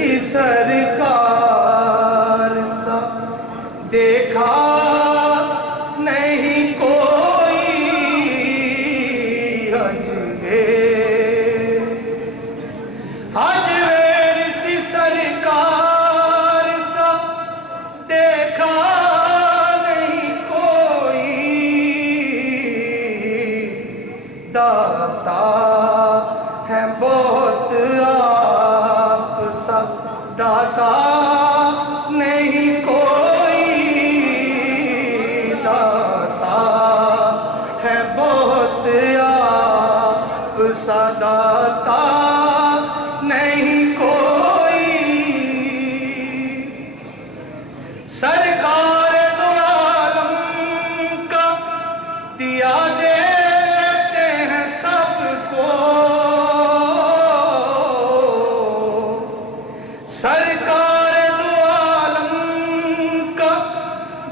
सी सरकार सा देखा नहीं कोई अजमेर सी सरकार सा देखा नहीं कोई दाता है बहुत आप सा दाता नहीं कोई दाता है बहुत आप सा दाता नहीं कोई सरकार दो आलम का दिया देते हैं सबको सरकार दो आलम का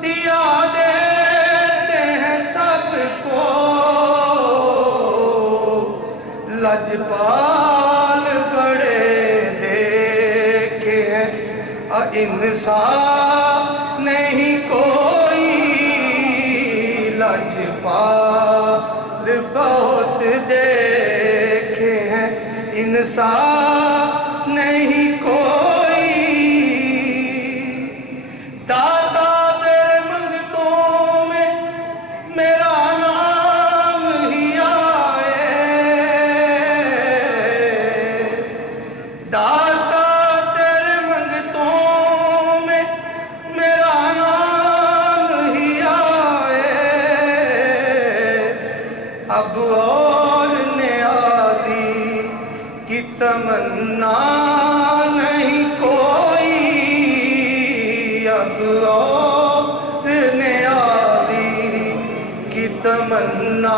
दिया देते हैं सबको लजपाल बड़े देखे हैं इंसाफ नहीं कोई लजपाल बहुत देखे हैं इंसाफ नहीं कोई दाता तेरे मंगतों में मेरा नाम ही आए दाता तेरे मंगतों में मेरा नाम ही आए अब और न्याजी की तमन्ना नहीं कोई अब और न्याजी की तमन्ना